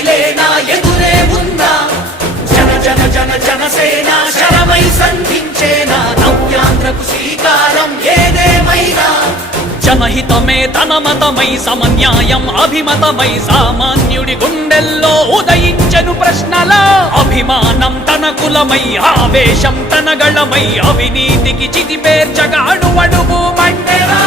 కదిలేనా ఎదురే ఉన్నా జన జన జన జనసేన శరమై సంధించేనా నవ్యాంధ్రకు శ్రీకారం ఏదేమైనా జనహితమే తన మతమై సమన్యాయం అభిమతమై సామాన్యుడి గుండెల్లో ఉదయించెను ప్రశ్నల అభిమానం తన కులమై ఆవేశం తన గళమై అవినీతికి చితిపేర్చగా అడువడుగు మండెరా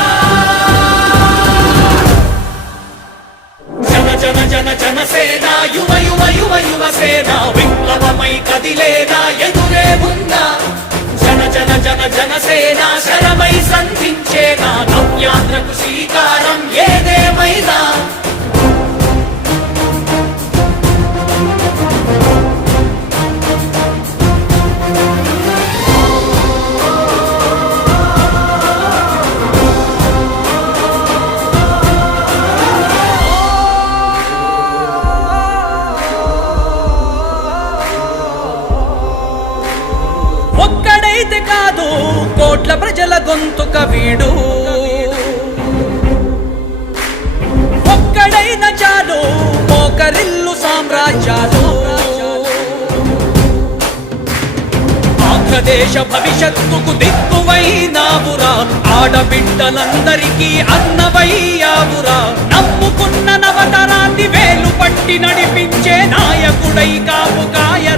జన జన జన జనసేన యువ యువ యువ యువసేన విప్లవమై కదిలేనా ఎదురే ఉన్నా జన జన జన జనసేన శరమై సంధించేనా నవ్యాంధ్రకు శ్రీకారం ఏదేమైనా ఒక్కడైతే కాదు కోట్ల ప్రజల గొంతుక వీడు ఒక్కడైన చాలు మోకరిల్లు సామ్రాజ్యాలు ఆంధ్రదేశ భవిష్యత్తుకు దిక్కువైనావురా ఆడబిడ్డలందరికీ అన్నవయ్యావురా నమ్ముకున్న నవతరాన్ని వేలు పట్టి నడిపించే నాయకుడై కాపు కాయరా